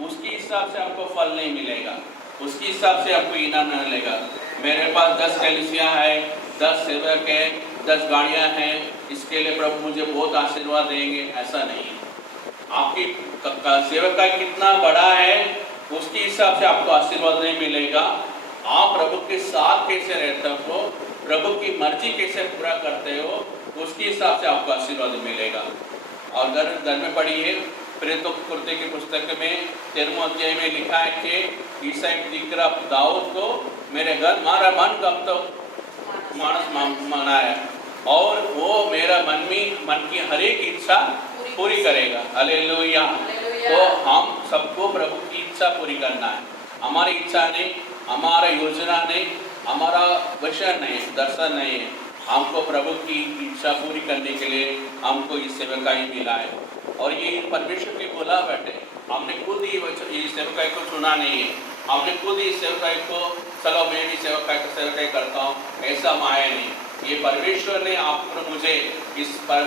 उसके हिसाब से हमको फल नहीं मिलेगा, उसके हिसाब से हमको इनाम नहीं मिलेगा। मेरे पास 10 कलीसिया है, 10 सेवक है, 10 गाड़ियाँ हैं, इसके लिए प्रभु मुझे बहुत आशीर्वाद देंगे, ऐसा नहीं। आपकी सेवकाई कितना बड़ा है उसके हिसाब से आपको आशीर्वाद नहीं मिलेगा। आप प्रभु के साथ कैसे रहते हो, प्रभु की मर्जी कैसे पूरा करते हो, उसके हिसाब से आपको आशीर्वाद मिलेगा। और घर में पढ़िए, प्रेरितों की कृत्य की पुस्तक में 13वें अध्याय में लिखा है कि ईसाई दीकरा दाऊद को मेरे घर मारा मन कब तो मानस मनाया, और वो मेरा मन की हर एक इच्छा पूरी करेगा। हालेलुया। तो हम सबको प्रभु की इच्छा पूरी करना है, हमारी इच्छा नहीं, हमारा योजना नहीं, हमारा विषय नहीं, दर्शन नहीं है। हमको प्रभु की इच्छा पूरी करने के लिए हमको इस सेवकाई मिला है, और ये परमेश्वर की बोला बैठे, हमने खुद ही इस सेवकाई को चुना नहीं है, हमने खुद ही इस सेवकाई को चलो मैं भी सेवकाई करता हूँ, ऐसा माया नहीं। ये परमेश्वर ने आपको मुझे इस पर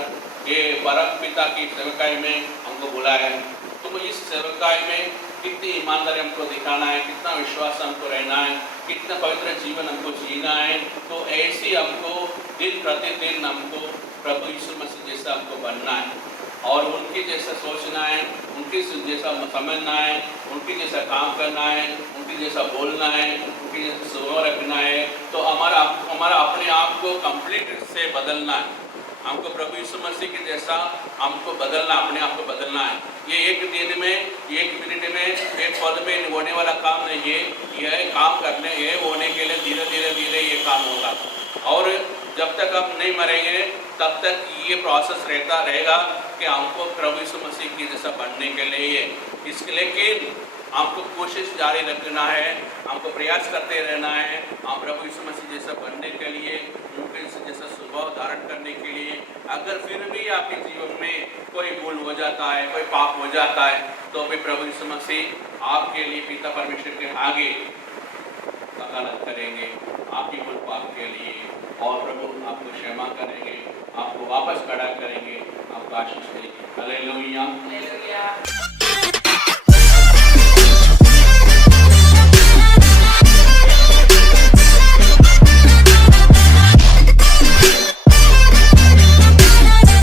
ये परम पिता की सेवकाई में हमको बुलाया है। तो इस सेवकाई में कितनी ईमानदारी हमको दिखाना है, कितना विश्वास हमको रहना है, कितना पवित्र जीवन हमको जीना है। तो ऐसी हमको दिन प्रतिदिन हमको प्रभु यीशु मसीह जैसा हमको बनना है, और उनके जैसा सोचना है, उनके जैसा समझना है, उनके जैसा काम करना है, उनके जैसा बोलना है, उनके जैसा स्वभाव रखना है। तो हमारा अपने आप को कंप्लीट से बदलना है, हमको प्रभु यीशु मसीह के जैसा हमको बदलना, अपने आप को बदलना है। ये एक दिन में, एक मिनट में, एक पल में होने वाला काम नहीं है। यह काम करने, ये होने के लिए धीरे धीरे ये काम होगा, और जब तक हम नहीं मरेंगे तब तक ये प्रोसेस रहता रहेगा कि हमको प्रभु यीशु मसीह की जैसा बनने के लिए इसके, लेकिन हमको कोशिश जारी रखना है, हमको प्रयास करते रहना है, हम प्रभु यीशु मसीह जैसा बनने के लिए, उनके जैसा स्वभाव धारण करने के लिए। अगर फिर भी आपके जीवन में कोई भूल हो जाता है, कोई पाप हो जाता है, तो भी प्रभु यीशु मसीह आपके लिए पिता परमेश्वर के आगे वकालत करेंगे आपकी भूल पाप के लिए, और प्रभु आपको क्षमा करेंगे, आपको वापस खड़ा करेंगे, आपको आशीष देंगे। हालेलुया। हालेलुया।